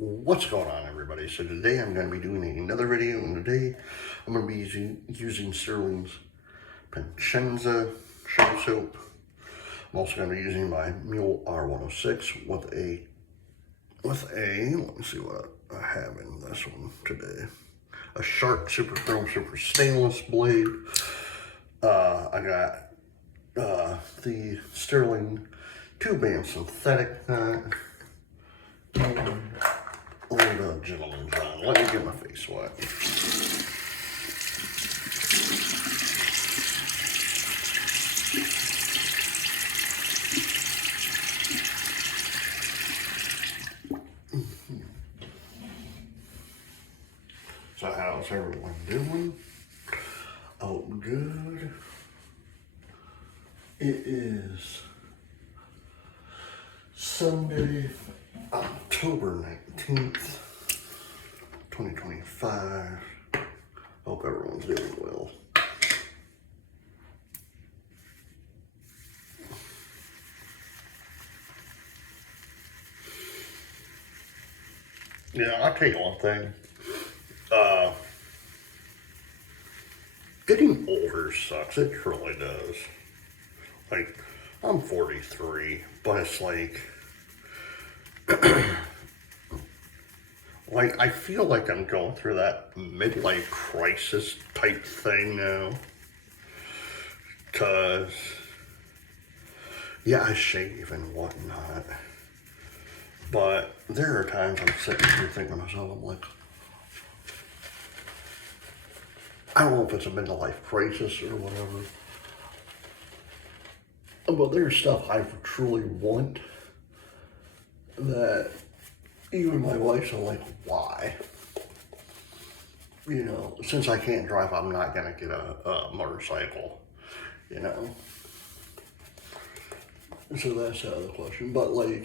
What's going on, everybody? So today I'm going to be doing another video, and today I'm going to be using Stirling's Piacenza shower soap. I'm also going to be using my Mule R106 with a let me see what I have in this one today. A Shark Super Chrome Super Stainless blade. I got the Stirling 2-band synthetic knot. Hold up, gentlemen, John. Let me get my face wet. So how's everyone doing? Oh, good. It is Sunday, October 19th, 2025. Hope everyone's doing well. Yeah, I'll tell you one thing. Getting older sucks. It truly does. Like, I'm 43, but it's like, I feel like I'm going through that midlife crisis type thing now. Cause, yeah, I shave and whatnot. But there are times I'm sitting here thinking to myself, I'm like, I don't know if it's a midlife crisis or whatever. But there's stuff I truly want that even my wife's like, why? You know, since I can't drive, I'm not gonna get a motorcycle, you know? So that's out of the question. But I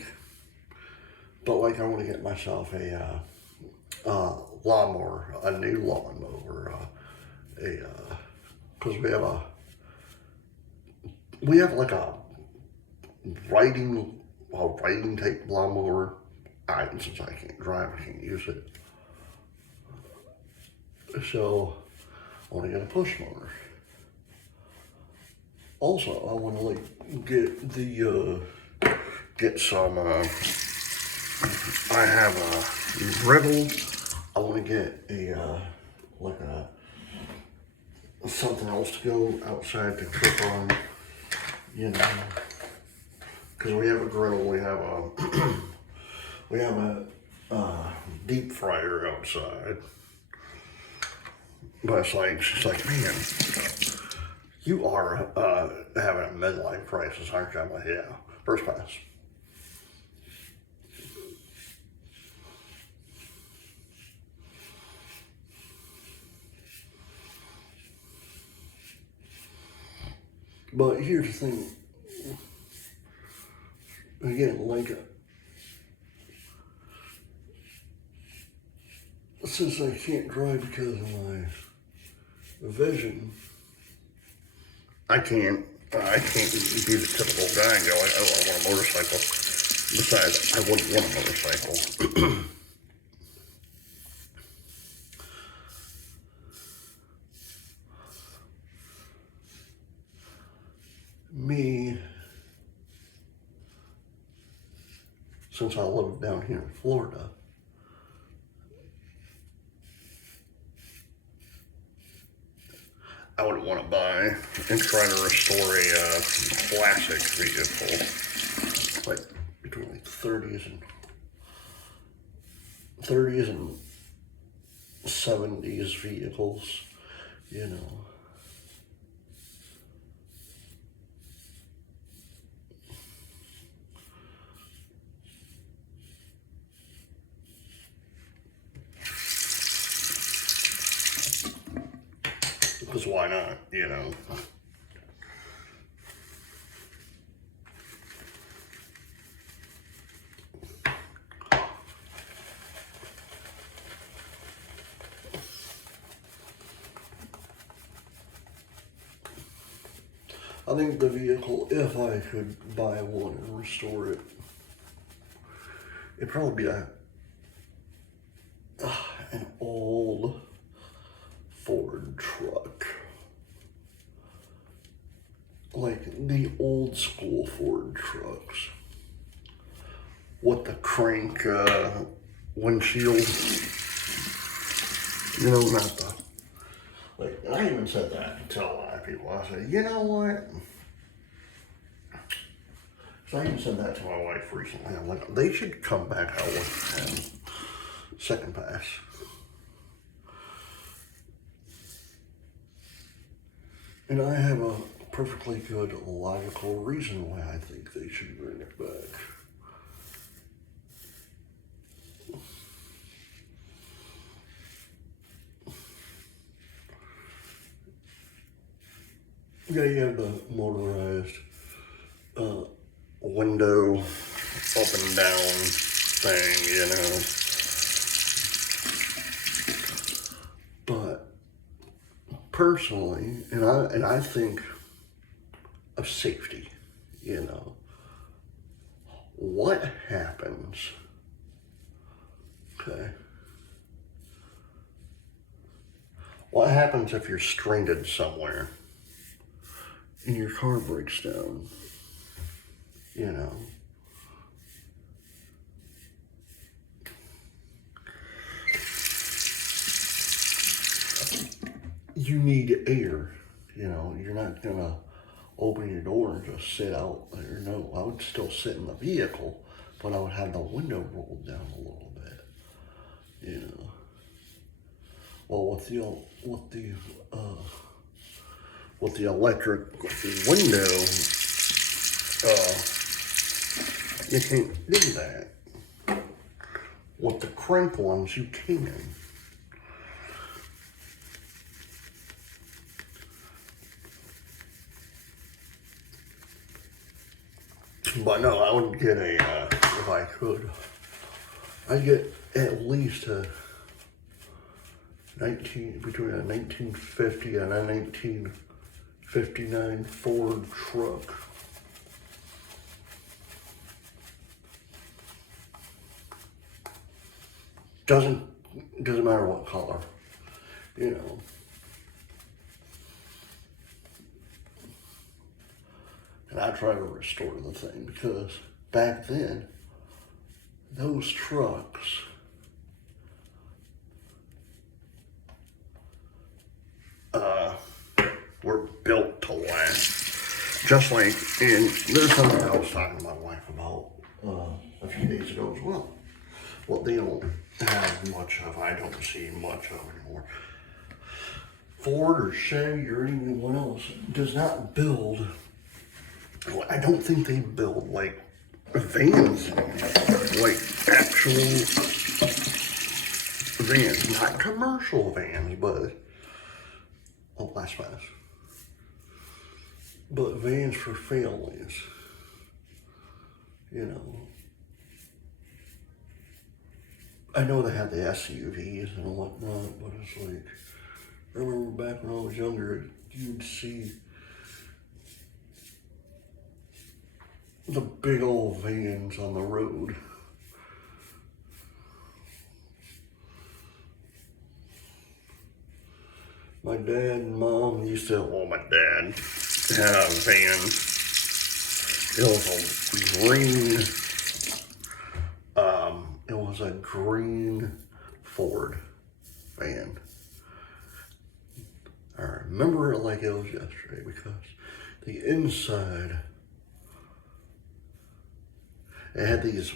want to get myself a lawnmower, a new lawnmower, because we have like a riding type lawnmower. Since I can't drive, I can't use it. So I want to get a push mower. Also, I want to get some. I have a griddle. I want to get something else to go outside to cook on, you know, because we have a griddle, we have a deep fryer outside. But she's like, man, you are having a midlife crisis, aren't you? I'm like, yeah, first pass. But here's the thing, again, since I can't drive because of my vision, I can't be the typical guy and go like, oh, I want a motorcycle. Besides, I wouldn't want a motorcycle. Me, since I live down here in Florida, I would want to buy and try to restore a classic vehicle, like between like 30s and 70s vehicles, you know. Because why not, you know? I think the vehicle, if I could buy one and restore it, it'd probably be an old Ford truck. Like the old school Ford trucks. With the crank windshield. You know, not the... Like, I even said that to a lot of people. I said, you know what? So I even said that to my wife recently. I'm like, they should come back out with second pass. And I have a perfectly good logical reason why I think they should bring it back. Yeah, you have the motorized window up and down thing, you know. But personally, and I think of safety, you know. What happens, okay? What happens if you're stranded somewhere and your car breaks down, you know? You need air, you know, you're not gonna open your door and just sit out there. No, I would still sit in the vehicle, but I would have the window rolled down a little bit, you know. Well, with the electric window, you can't do that. With the crank ones, you can. But no, I would get if I could, I'd get at least between a 1950 and a 1959 Ford truck. Doesn't matter what color, you know. And I try to restore the thing because back then, those trucks were built to last. Just like, and there's something I was talking to my wife about a few days ago as well. What they don't have much of, I don't see much of anymore. Ford or Chevy or anyone else does not build, I don't think they build like vans, like actual vans, not commercial vans, but, oh, last pass. But vans for families, you know. I know they have the SUVs and whatnot, but it's like, I remember back when I was younger, you'd see the big old vans on the road. My dad and mom used to, well, my dad had a van. It was a green Ford van. I remember it like it was yesterday because the inside, it had these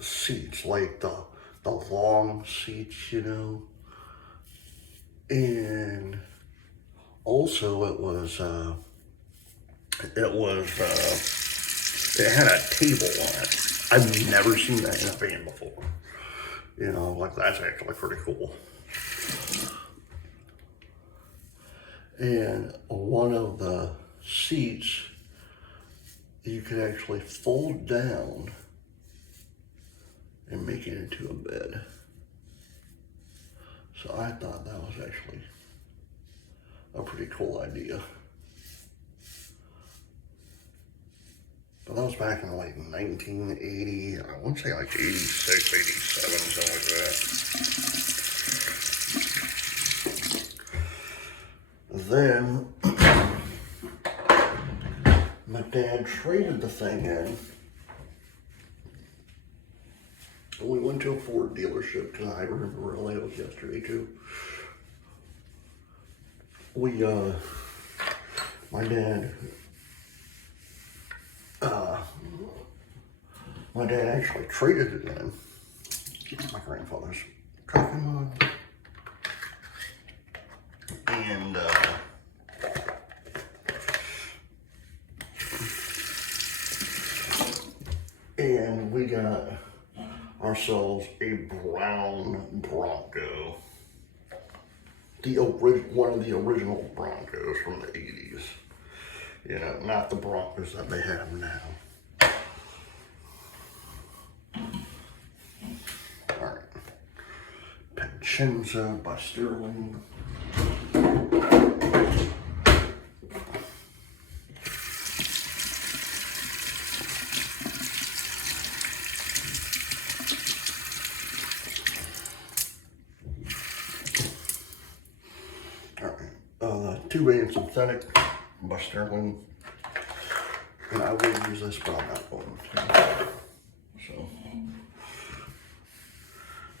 seats, like the long seats, you know. And also it had a table on it. I've never seen that in a van before. You know, like that's actually pretty cool. And one of the seats you could actually fold down and make it into a bed. So I thought that was actually a pretty cool idea. So that was back in like 1980, I want to say like 86, 87, something like that. Then my dad traded the thing in. We went to a Ford dealership, because I remember where I was yesterday too. My dad actually traded it in. My grandfather's coffee mug. And we got ourselves a brown Bronco. One of the original Broncos from the 80s. You know, not the Broncos that they have now. Alright. Piacenza by Stirling. Two-way synthetic by Stirling, and I will use this, but I'm not going to. So,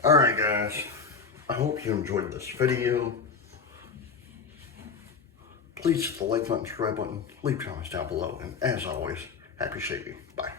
all right, guys. I hope you enjoyed this video. Please hit the like button, subscribe button, leave comments down below, and as always, happy shaping. Bye.